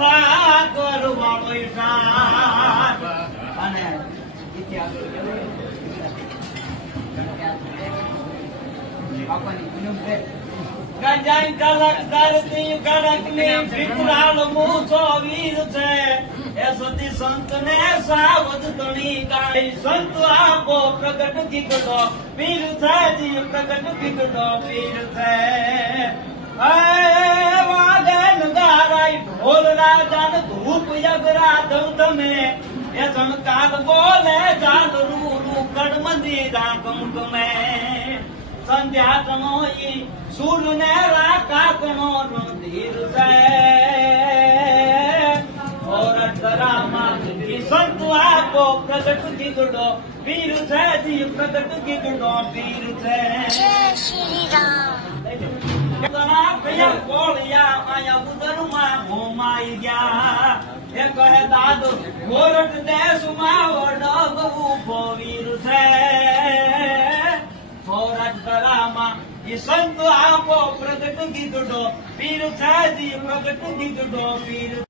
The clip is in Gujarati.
ભાગર વાળો ઈશાન અને ઇતિહાસ ગંજાઈ કલક ધરતી કડક ની વિકરાળ મૂછો વીર છે એ સુધી સંત ને સાવધ તણી કાઢી સંત આપો પ્રગટ દીકડો વીર છે જી પ્રગટ દીકડો વીર છે વાગે નગારાઈ ઢોલ રાજાન ધૂપ યગરા દઉં તમે એ જણકાર બોલે જાત રૂ રૂ કડ મંદિરા ગમગમે સંધ્યા તનો ઈ સુર ને રાકા કનો રુધિર છે ઓરત કરામાં સંત આપો પ્રગટ દીકડો વીર છે જી પ્રગટ દીકડો વીર છે જય શ્રી રામ ગણા કયા કોળિયા આયા બુદરમાં હોમાઈ ગયા એ કહે દાદો ગોરટ દેશમાં વડગ ઉભો વીર છે ઈ સંત આપો પ્રગટ દીકડો વીર છે જી પ્રગટ દીકડો વીર